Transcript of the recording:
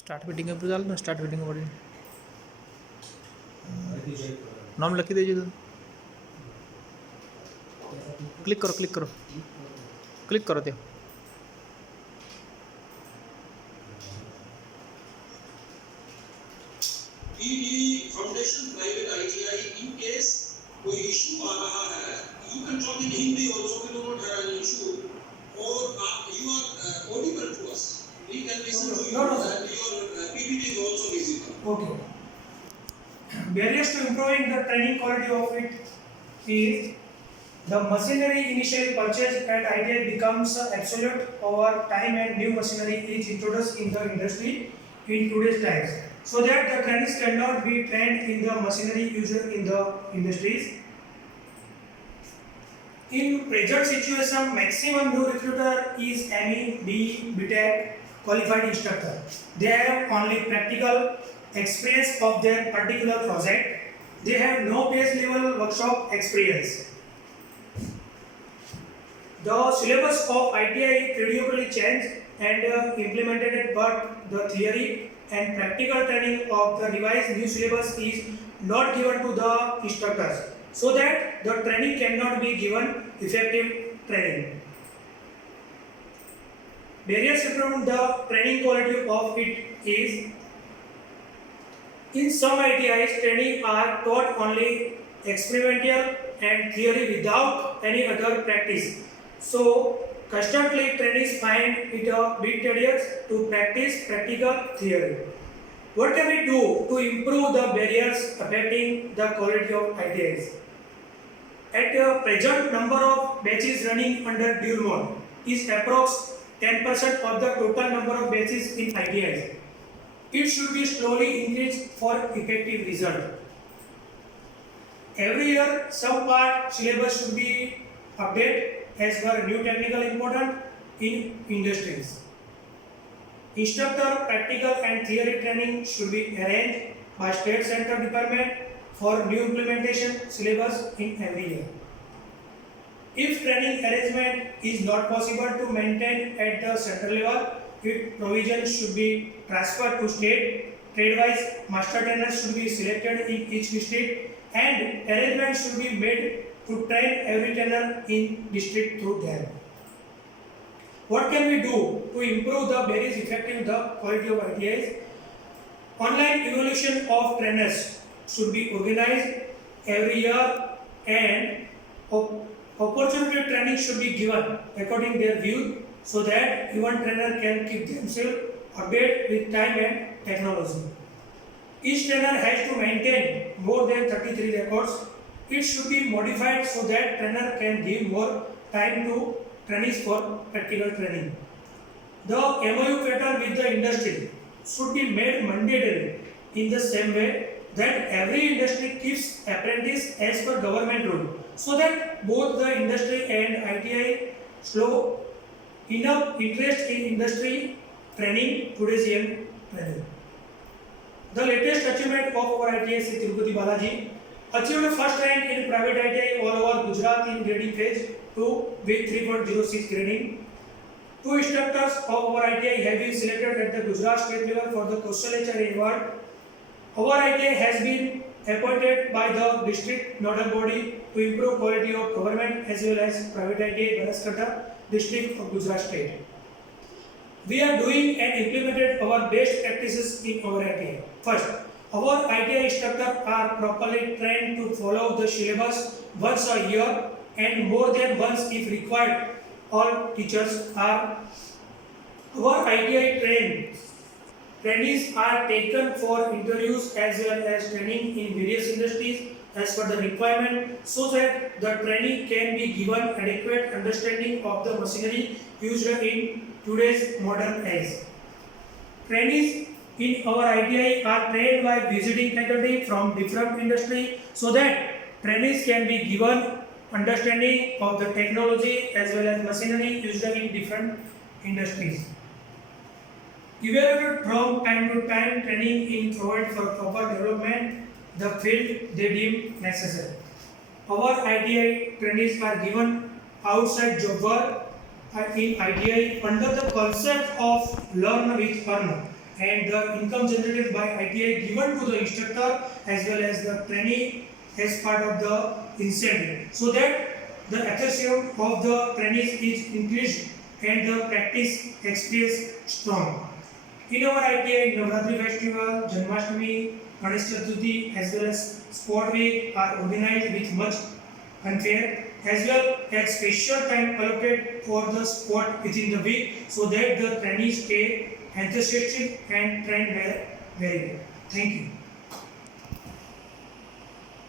Start meeting पर चाल ना स्टार्ट मीटिंग पर नाम लखी दीजिए क्लिक करो क्लिक करो क्लिक करो त्यो foundation private ITI in case कोई इशू आ रहा है you can talk in Hindi also we do not have any issue और you are audible to us we can listen to you and your PPT is also visible Okay. Barriers to improving the training quality of it is the machinery initially purchased at ITI becomes obsolete over time and new machinery is introduced in the industry in today's times. So that the trainees cannot be trained in the machinery used in the industries. In present situation, maximum new recruiter is ME, BE, BTech qualified instructor. They have only practical experience of their particular project. They have no base level workshop experience. The syllabus of ITI periodically changed and implemented, but the theory and practical training of the revised new syllabus is not given to the instructors, so that the training cannot be given effective training. Barriers from the training quality of it is in some ITIs training are taught only experimental and theory without any other practice. So constantly trainees find it a bit tedious to practice practical theory. What can we do to improve the barriers affecting the quality of ITIs? At the present number of batches running under dual mode is approx 10% of the total number of batches in ITIs. It should be slowly increased for effective result. Every year, some part syllabus should be updated as per new technical important in industries. Instructor practical and theory training should be arranged by state center department for new implementation syllabus in every year. If training arrangement is not possible to maintain at the central level, provisions should be transferred to state. Trade-wise, master trainers should be selected in each district, and arrangements should be made to train every trainer in district through them. What can we do to improve the barriers affecting the quality of ITIs? Online evaluation of trainers should be organized every year, and opportunity training should be given according to their view, so that even trainer can keep themselves updated with time and technology. Each trainer has to maintain more than 33 records. It should be modified so that trainer can give more time to trainees for practical training. The MOU pattern with the industry should be made mandatory in the same way that every industry keeps apprentice as per government rule, so that both the industry and ITI show enough interest in industry training, today's young training. The latest achievement of our ITI is Tirupati Balaji achieved first rank in private ITI all over Gujarat in grading phase 2 with 3.06 grading. Two instructors of our ITI have been selected at the Gujarat state level for the Kaushal Award. Our ITI has been appointed by the district nodal body to improve quality of government as well as private ITI Banaskantha district of Gujarat state. We are doing and implemented our best practices in our ITI. First, our ITI instructors are properly trained to follow the syllabus once a year and more than once if required. All teachers are our ITI trainees are taken for interviews as well as training in various industries as per the requirement, so that the training can be given adequate understanding of the machinery used in today's modern age. Trainees in our ITI are trained by visiting faculty from different industry, so that trainees can be given understanding of the technology as well as machinery used in different industries. Evaluated from time to time, training is provided for proper development the field they deem necessary. Our ITI trainees are given outside job work in ITI under the concept of learn with earn. and the income generated by ITI given to the instructor as well as the trainee as part of the incentive, so that the enthusiasm of the trainees is increased and the practice experience strong. In our ITI, Navratri festival, Janmashtami, Ganesh Chaturthi as well as Sport Week are organized with much unfair as well as special time allocated for the sport within the week, so that the trainees stay enthusiastic and train very well. Thank you.